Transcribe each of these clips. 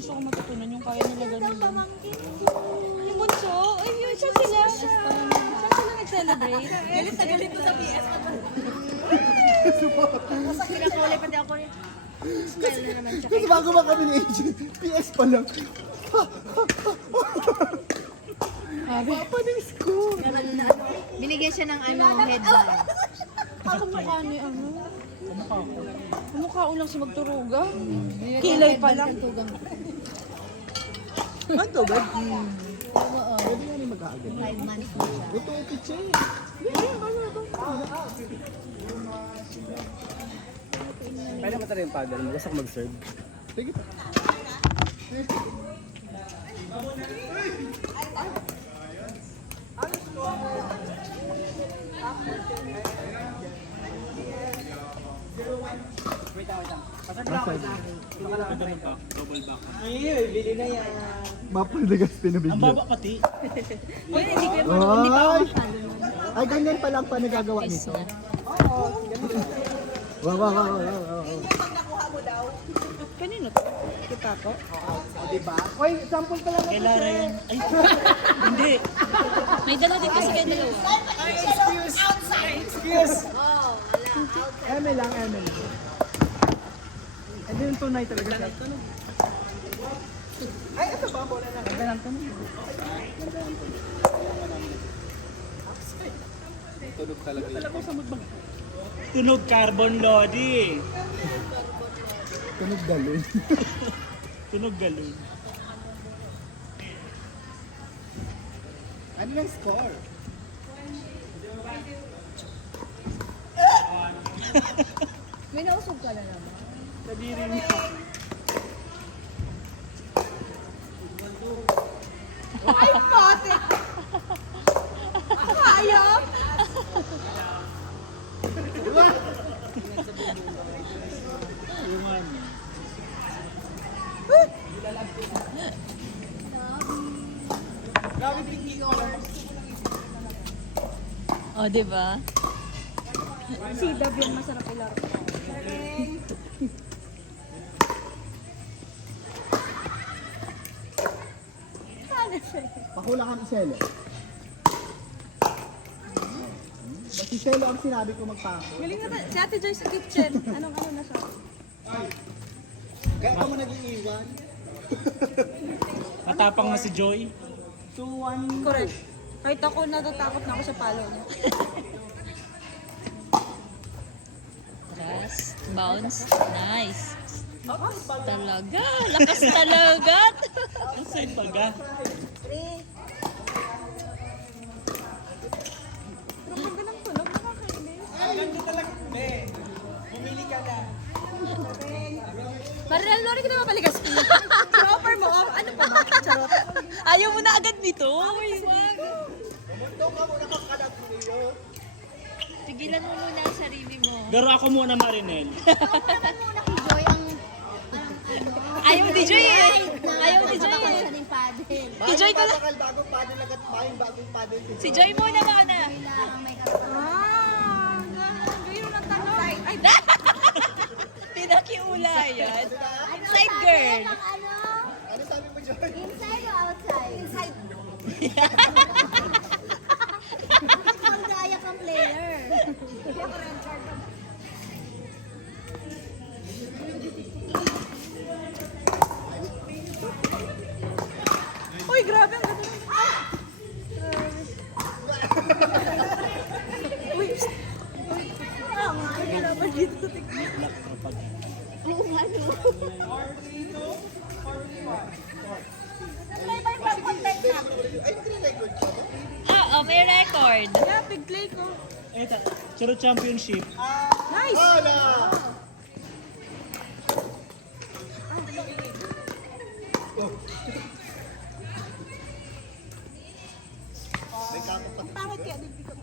gusto ko matutunan yung kaya nila ganun. Yung bunso, ay yun, siya sila. Saan sila nag-celebrate? Galit na galit ko sa PS. Sa kinakuli pati ako rin. Smile na naman siya. Kasi bago ba kami ni agent, PS pa lang. Papanis ko. Binigyan siya ng headband. Ako mukha ni ano? Mukha ko lang si magturuga. Kilay pa lang. Ano ba? Pwede nga rin mag-aagad. 5 months na siya. Ito, piche. Pwede mo tayo yung paddle mo. Gusto ko mag-serve. Sige pa. Mapal na gas pinabigyan. Ang baba pati. Ay! Ay, ganyan pa lang pa nagagawa nito. Wow, wow, wow, wow, wow. Kanino to? Kita ko? Diba? Uy, sample pa lang. Kailangan yan. Ay, hindi. May dala din kasi kayo dalawa. Excuse! Eme lang, eme lang. Ano yung tunay talaga siya? Ay, ito ba? Bola na. Ganda lang to. Tunog talaga yun. Tunog carbon lodi. Tunog galon. Tunog galon. Ano yung score? May nausog ka na naman. Kadiri mo. Ay, pati! Kaya? Iwan. O, diba? Si Dab yung masarap ilaro. Pakula ka ni Selo. Si Selo ang sinabi ko magpako. Galing na si Ate Joy sa kitchen. Anong ano na siya? Kaya ka mo nag-iiwan. Matapang na si Joy. 2-1. Correct. Kahit ako natatakot na ako sa palo niya. Yes. Bounce. Nice. Talaga. Lakas talaga. Ang side baga. Pero pag ganang tunog, nakakainis. Marinal, Lori, ka na mapaligas. Proper mo, ano pa ba? Charot. Ayaw mo na agad nito. Tigilan mo muna ang sarili mo. Garo ako muna, Marinel. Muna kay Joy ang Ayaw mo, DJ eh. Ayaw mo, DJ Bakal eh. siya ng paddle. Si Joy ko lang. Bagong paddle agad, maying bagong paddle. Si Joy muna ba na? Kailangan may karoon. Gano'n ang tanong. Ay, Pinakiula yan. Side girl. ano? Ano sabi mo, Joy? Inside or outside? Inside. Pagdaya kang player. Uy, grabe ang ganda. Uy, kaya naman dito. Oo nga, no? May ba yung pag-content na? Ay, nag-record ka ba? Oo, may record. Yeah, big play ko. Ito, Charo Championship. Nice! Hala! May kapag Pangit kaya, di ko.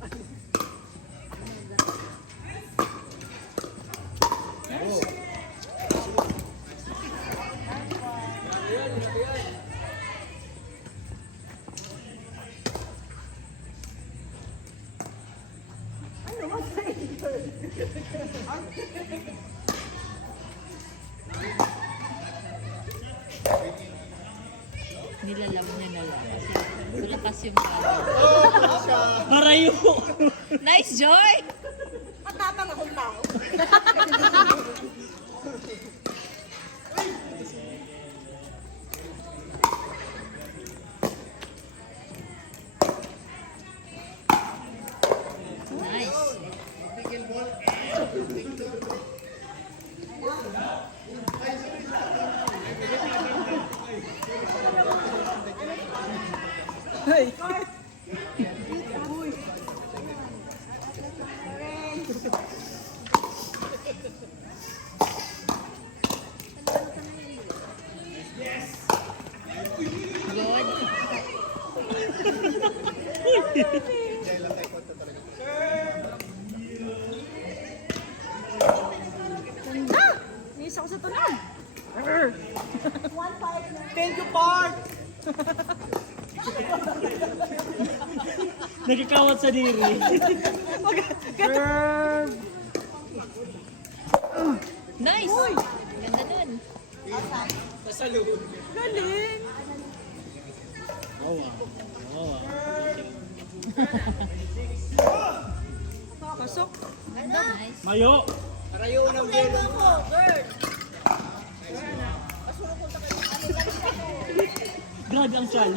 nilalam niya na lang. Kasi malakas yung paddle. Marayo! Nice, Joy! Matapang akong tao. Nice. Good. Miss ako sa tunog. Thank you, Park! Nagkakawat sa diri. Serve! Nice! Ganda nun. Galing. Pasok. Ganda, nice. Mayo! Parayo ng belo. Grabe ang sal.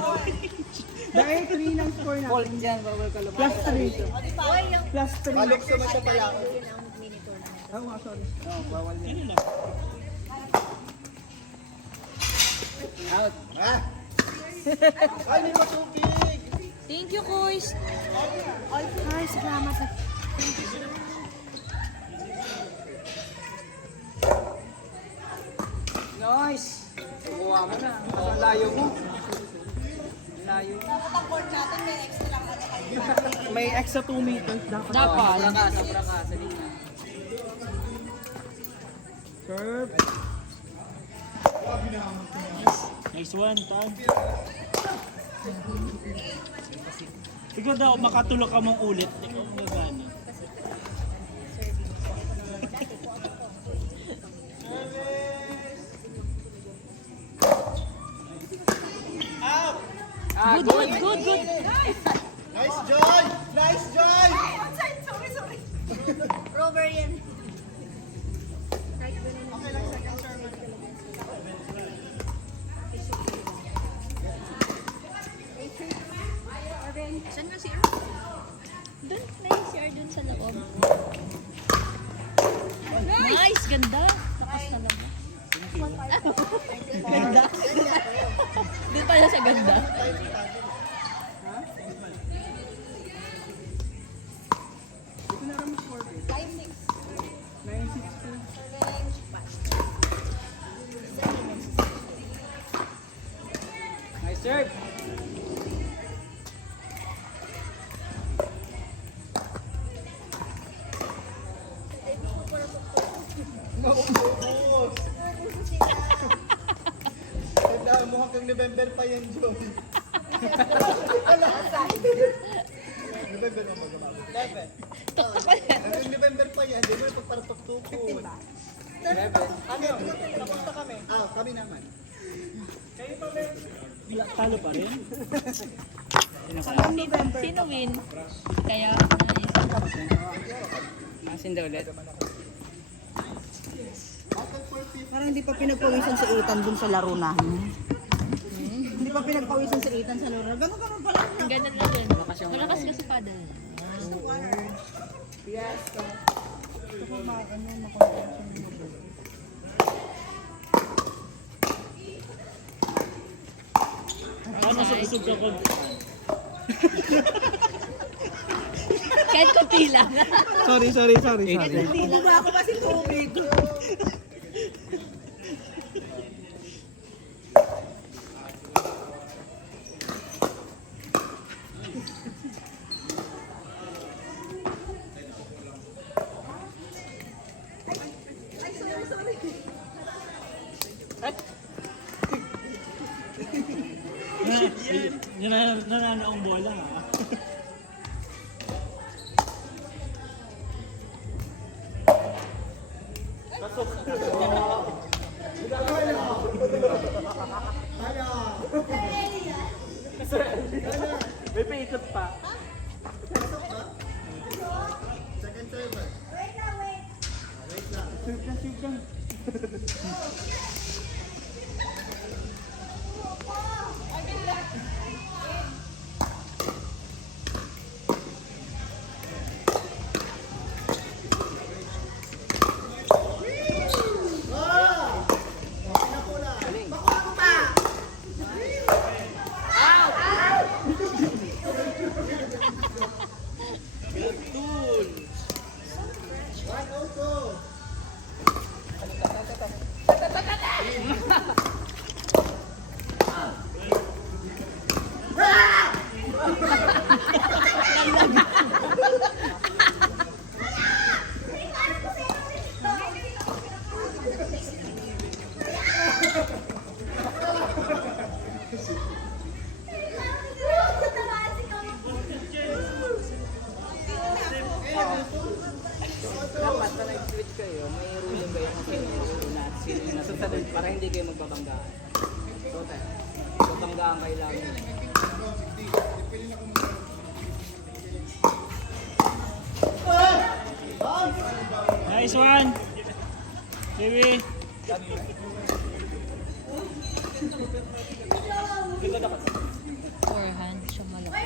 Dahil 3 ng score na. Hold dyan, bawal ka lumabas. Plus 3. Plus 3. Balok sa mata pala ako. Oh, sorry. Oh, bawal yan. Yun lang. Out. Ah! Ay, may matubig! Thank you, Kuys. Ay, salamat. Nice! Kukuha mo na. Ang layo mo. Layo. May extra 2 meters dapat. Dapat. Sobra ka. Saling na. Serve. Nice one, tag. Ikaw daw, makatulog ka mong ulit. Ikaw ang gagana. Good. Nice, Joy! Nice, Joy! Sorry. Rover yan. Saan nga si Earl? Doon, may CR dun sa loob. Nice! Ganda! Lakas na lang. Ganda? Doon pala siya ganda. Nice serve! Maubos! Tandaan mo hanggang November pa yan, Joy. November mo mag-umabot. Hanggang November pa yan, di mo na pagparapagtukod. Ano? Papunta kami. Ah, kami naman. Talo pa rin. Sino win? Kaya, nice. Asin daw ulit. Parang hindi pa pinagpawisan si Ethan dun sa laro namin. Hindi pa pinagpawisan si Ethan sa laro. Ganun pala. Ganun lang din. Malakas kasi paddle. Ano sa usog ka ko? Kahit kunti lang. Sorry. Hindi ba ako kasi tubig? Nananaong bola ha. Dapat na nag-switch kayo, may ruling kayo kung sino yung una at sino yung nasusunod para hindi kayo magbabanggaan. So, tayo. Magbabanggaan kayo lang. Nice one! Baby! Forehand siya malaki.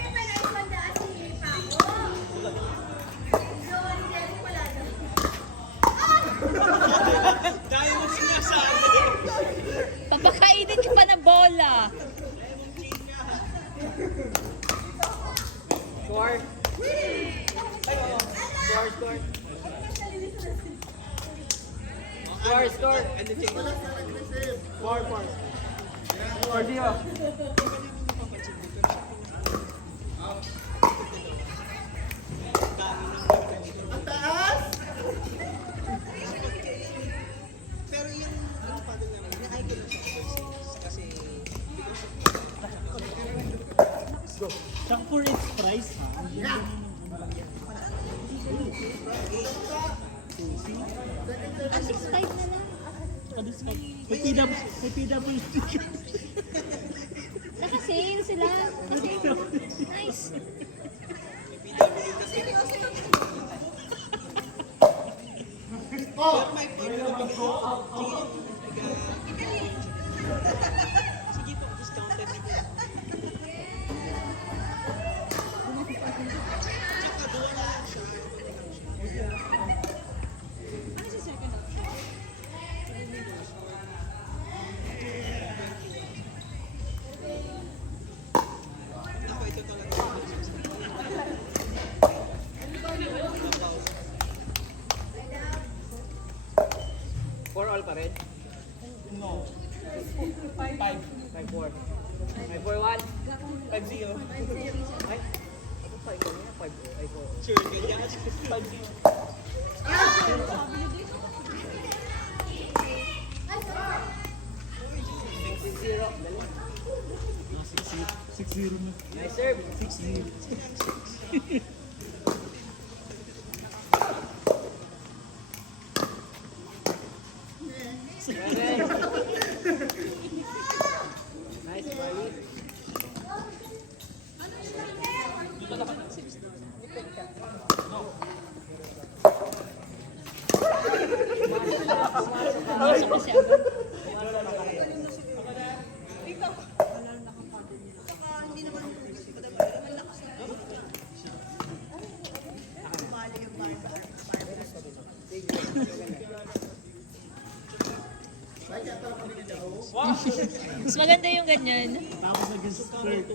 Papakainin ka pa ng bola. Score! Score, score! Score, score! Score, score! Score, zero! Tsaka for its price, ha? Ah, 6'5" na lang. May PWD. Naka-sale sila. Nice. Four all pa rin? No. 5-4. 5-4-1? 5-0. Ay? Ako 5 kanina, 5-4. Ay, 4. Sure, ganyan kasi 5-0. Zero. Dali. 6-0 na. Nice serve. 6-0. Okay. Nice, Bali. Pumasok kasi ako. Mas maganda yung ganyan. Tapos nag-skirt.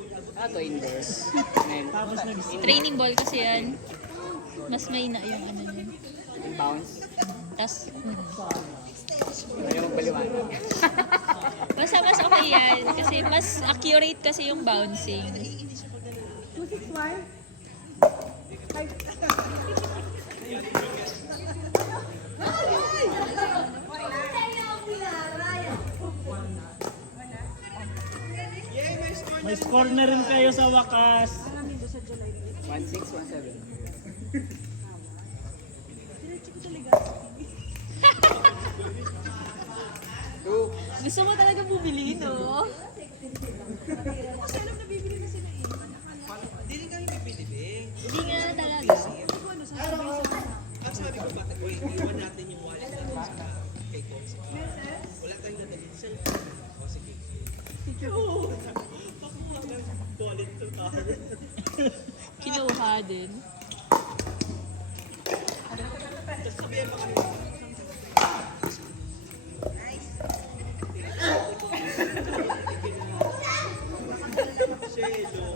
To indoors. Ngayon, Tapos nag-skirt. Training ball kasi yan. Mas may na yung ano yun. bounce. Tas, Ayaw magbaliwanag. basta mas okay yan. Kasi mas accurate kasi yung bouncing. May score na rin kayo sa wakas. 1-6, 1-7. Two. Gusto mo talaga bumili, no? Hindi nga talaga. Kinuha din.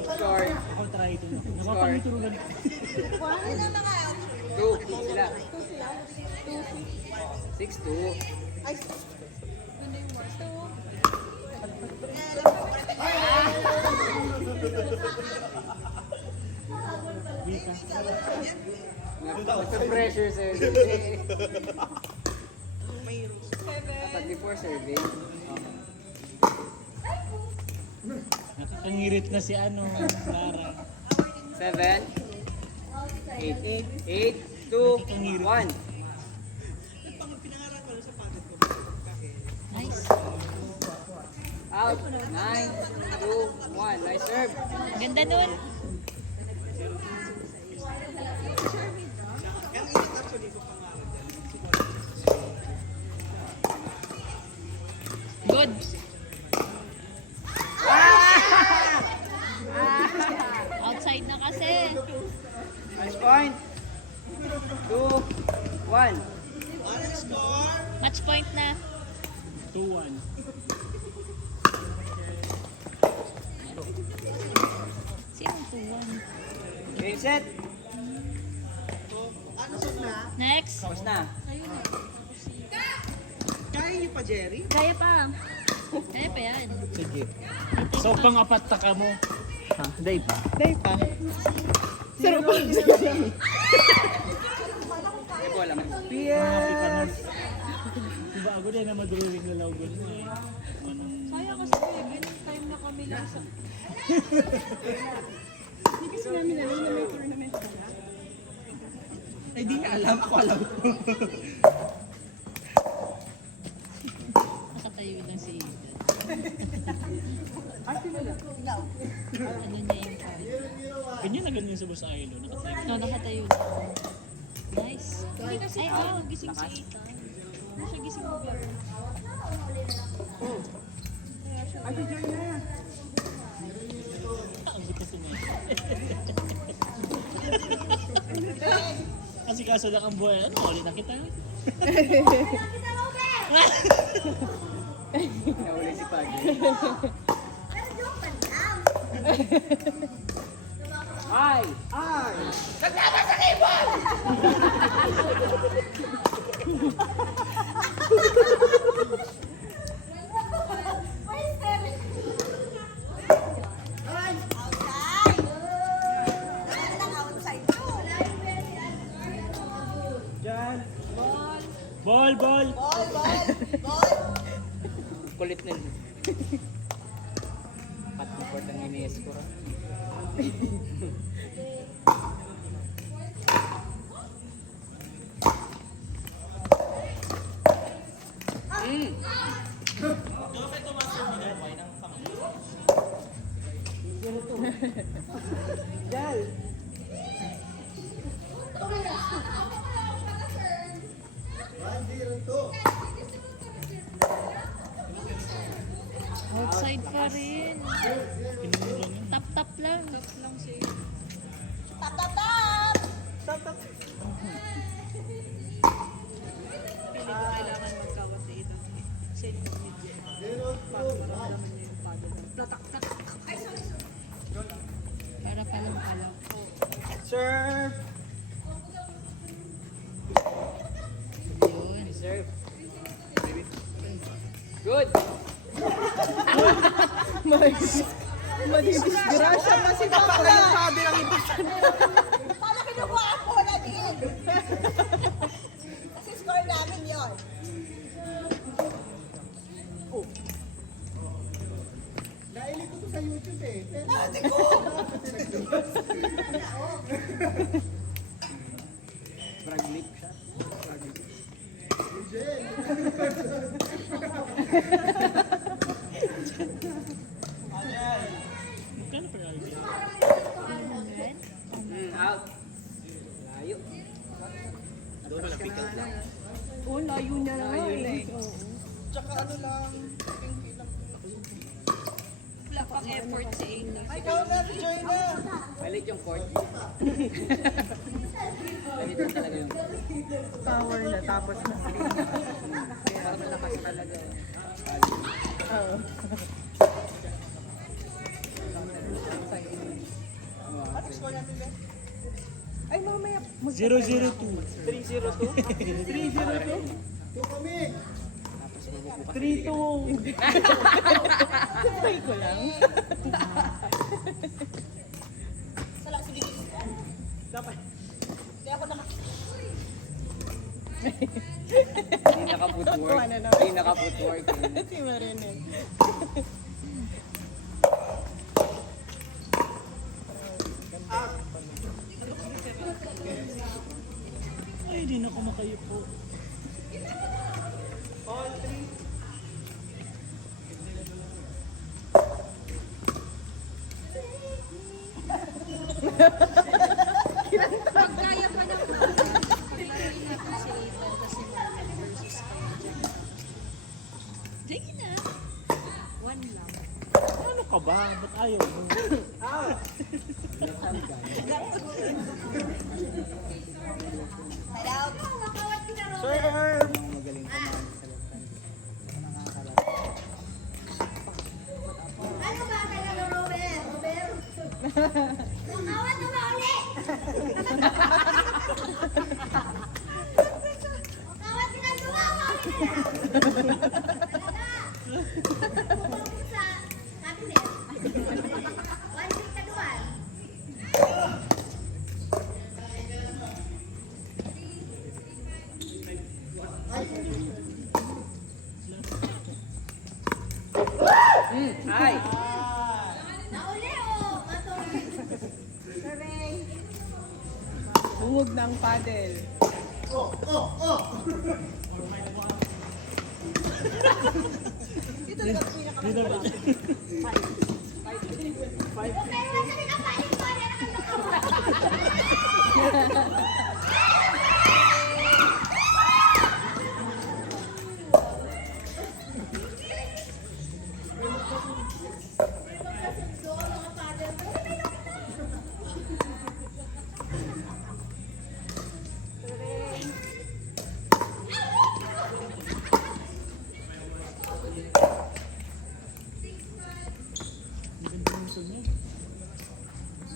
Score. Ako try ito. Napapangiturugan. 2 sila. 6-2. Pressure serving. Dapat before serving. Nakakangirit na si ano, Lara. 7 8 8 2 1. Nice. Out. 9 2 1. Nice serve. Ganda nun. Good. Outside na kasi. Nice point. 2 1. Match point na. 2-1. Sinong 2-1? Game set. Next. Tapos na. Kaya pa. Kaya pa yan. Sige. So, pang-apat na ka mo. Day pa. May bola man. Happy ka nun. Diba ako din na madruwing na lawgon mo eh. Manang... Kaya kasi ganun time na kami lang sa... Hindi kasi namin alam na may tournament pala. Ay, di niya alam. Ako alam. Nakatayo lang si Ethan. Ano niya yung Ganyan na ganyan sa Boss Ailo. Nakatayo. No, nakatayo lang. Nice. Ay, wow, gising si Ethan. Ano siya gising mo ba? Ang bigat ito niya. Kasi kaso lang ang buhay. Ano, ulit na kita. Nahuli si Pagi. Ay! Ay! Ball, ball! Kulit nun. Pat mo port ang ini-score. Outside pa rin. Tap-tap lang. Kailangan magkawat na ito. Send mo media. Para maramdaman niya yung paddle. Platak-tak. Para palang pala. Serve! Yun. Serve. Good! Madidisgrasya pa si Papa. Sabi lang ito. Paano kinukuha ang bola din? Kasi score namin yun. Nailig ko to sa YouTube eh. Pero, Brag lip shot. Magkano pa rin? 100? Out. Layo. Doon malapit ang Oh, layo niya na ngayon eh. Tsaka ano lang, pinky lang. Wala pang effort si Aina. Ikaw na, join na! Malit yung court. Malit yung talaga yung Power na tapos na. kaya malakas talaga. Ano score natin, Ben? Ay, mamaya. 002. 302? 2 kami! 32. Sabay ko lang. Hindi naka-footwork. Hindi naka-footwork. Si Marinette. Ay, di na ako makayupo. Kaya pa ng piliin natin si Ethan kasi versus kay Jen. Sige na. One lang. Ano ka ba? Ba't ayaw mo? Magaling ka naman sa Ano ba talaga, Robert? Awan na ba ulit? Awan ginagawa mo! Sa cabinet. One week ka duwan. Ay! Nauli o matulog? Survey. Bungog ng paddle. Okay, nasa nakapain ko. Ano na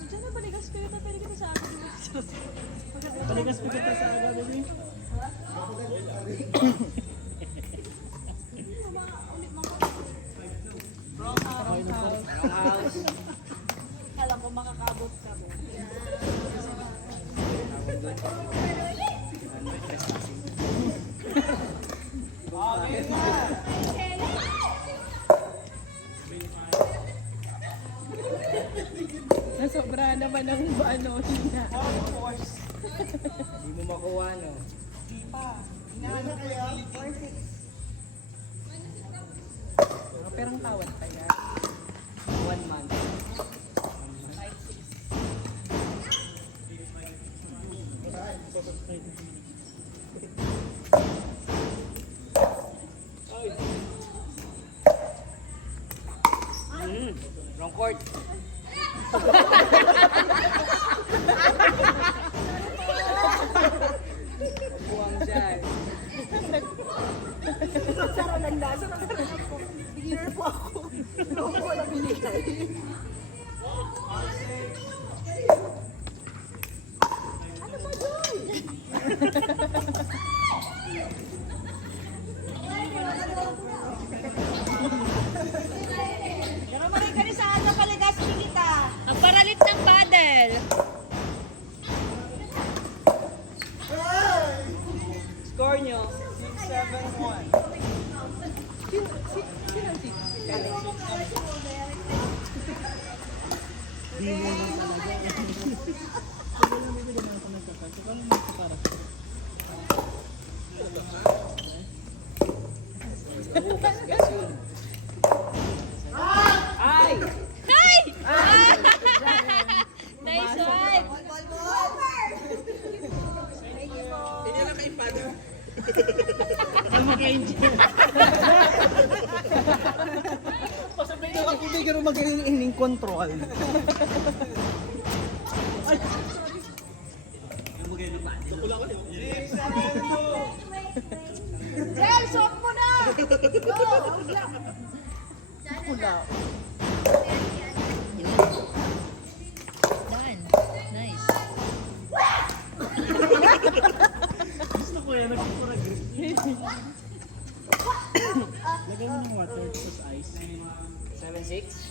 Diyan na balikas kayo na pwede kita sa akin. Paligas ko kita sa aga, baby. Alam ko makakabot ka. Nasobra naman ng ano niya. Hindi mo makuha, no? Pero ang tawad pa yan. 1 month. Wrong court. Buwang dyan. Beginner po ako. Ano ko wala binigay. Nakamalik ka rin sa ano palagas kita. Ang paralit ng paddle. Score nyo. 7-1. Di mo lang talaga. Wala lang bibigyan ng ako ng kakas. Ikaw lang yung para. Bukas gasun. Ay! Hi! Nice one! Ball, ball, ball. Hindi lang kay Father. Ang mag-enjoy. Hindi ka rin mag-ining control. Jel, suot mo na! Pula. Done. Nice. Gusto ko yan, nagpapurag-grip. Lagyan mo ng water, tapos ice. 7-6.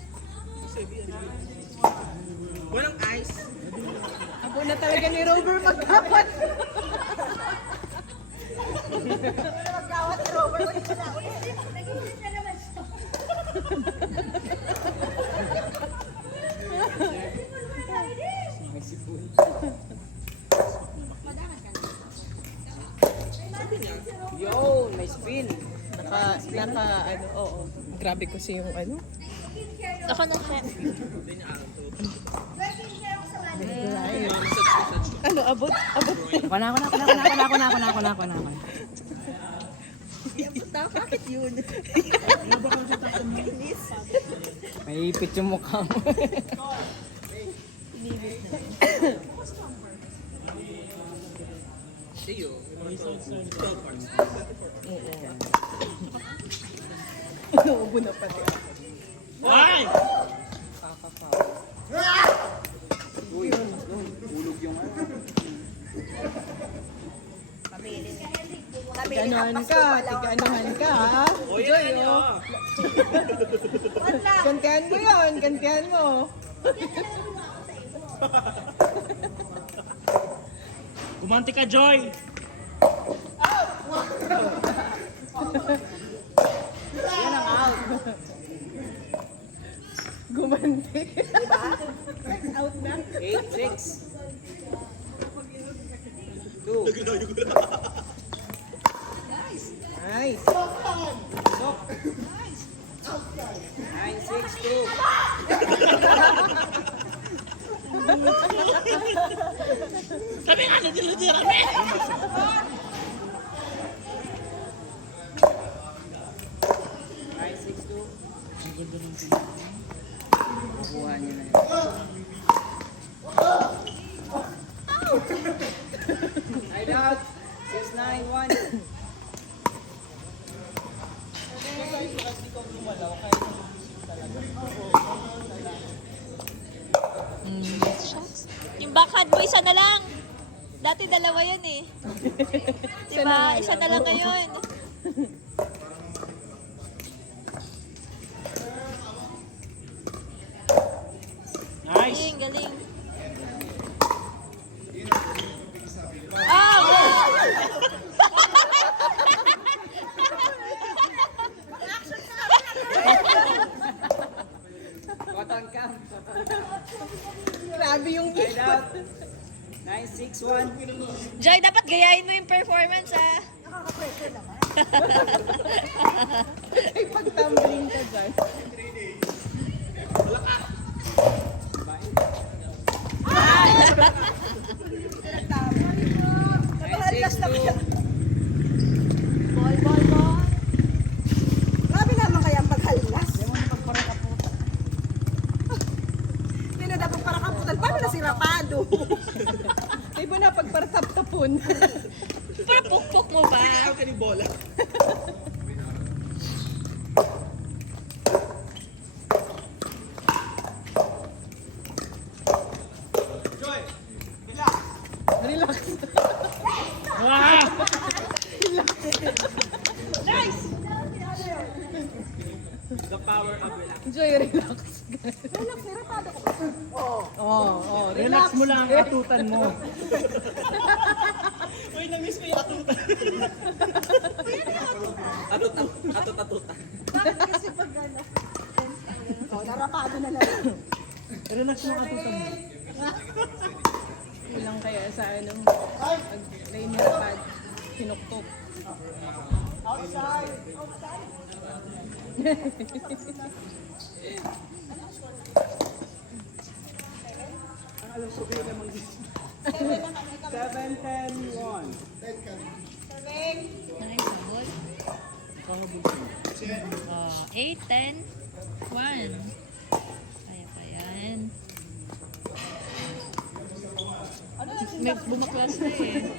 Walang ice. Ako na talaga ni Robert magkapat. Magkawat si Robert. Ulit na. Nag-isip na naman siya. May sipon. Yo, may spin. Oo. Grabe kasi yung ano. Ako na siya. Working care ako sa manager. Ano, abot. Ako na. Bakit yun? May ipit yung mukha mo. Naubo na pati ako. Why? Uy, hulog yung ano. Tiganuhan ka, ha? Joy, oh. Kantihan mo yun, kantihan mo. Gumanti ka, Joy! Yan ang out. Gumanti. Out na. 8-6. 2. Nice. 9-6-2. Sabi nga, nagdilitira kami! 9-6-2. Nakuha niyo na yun. Side out. 6-9-1. Shucks. Yung backhand mo, isa na lang. Dati dalawa yan eh. Diba? Isa na lang ngayon. Nice! Galing, galing. Ah! Cotton cam. Grabe yung Side out. 9-6-1. Joy, dapat gayahin mo yung performance ah. Ay, pag-tumbling ka dyan. Grabe naman kaya ang paghalas. Hindi na dapat para kaputan. Paano na si Rapado? Di ba na pagparatap-tapon? Para pukpok mo ba? Relax. Ah! Joy, relax. Relax, Rapado ko. Oo, Relax mo lang ang atutan mo. Narapado na lang. Relax mo ang atutan mo. Kulang kaya sa ano, pag-trainer pad, sinuktok. Outside. 7-10-1. pahabol ko. 8, 10, 1. Kaya pa yan. May bumaklas na eh.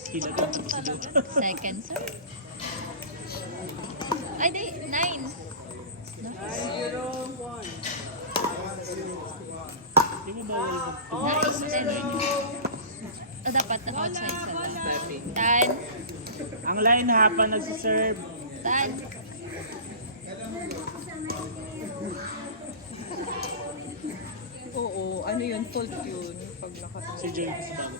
Sila din. Second serve. Ay, di. 9. Di mo bawal mag... Nice. 10. O, dapat outside sa lang. 10. Ang line hapa nagsiserve. 10. Oo, ano yun? Fault yun. Pag nakatawa. Si Joy kasi bago.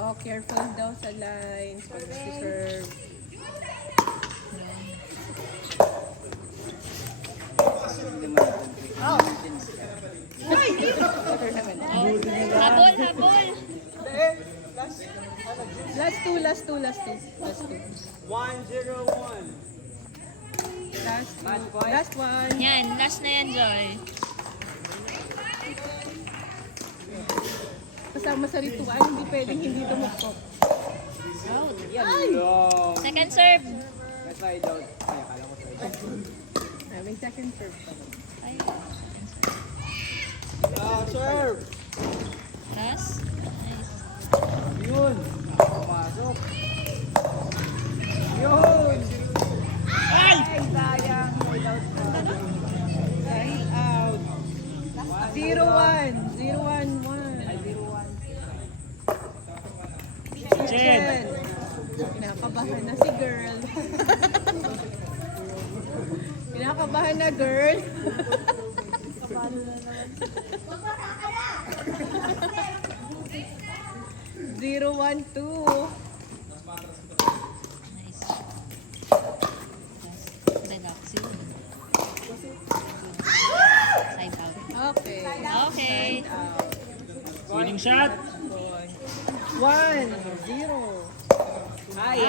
Oh, careful daw sa lines. Pag nag-serve. Habol, habol. Last two. Last two. Last one. Yan, last na yan, Joy. Kasama sa ritual, hindi pwedeng hindi tumuktok. Second serve. Try out. Ay, akala ko try out. May second serve pa. Ay, Serve! last. Nice. Yun! Pumasok! Yun! Ay! Sayang! Try out pa. Right out. 0-1. 0-1-1. Ay, 0-1. Jen! Kinakabahan na si girl. Kinakabahan na girl. 0-1-2. Nice. Relax yun. Side out. Okay. Okay. Winning shot! 1-0. Ay!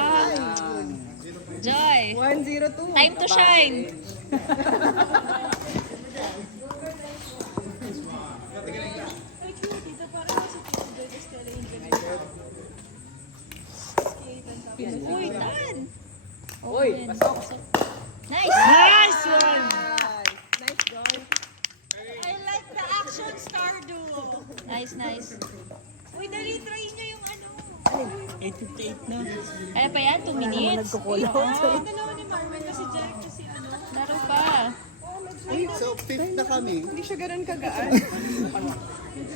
Joy. 1-0-2. Time to shine. Uy, tan. Uy! Pasok! Nice. Nice one! Nice goal. I like the action star duo. Nice, nice. Uy, dali, try nyo yung ano. 8:58 na. Kaya pa yan, 2 minutes. Yung dalawa ni Marvel kasi Jack kasi ano. Laro pa. So, fifth na kami. Hindi siya ganun kagaan.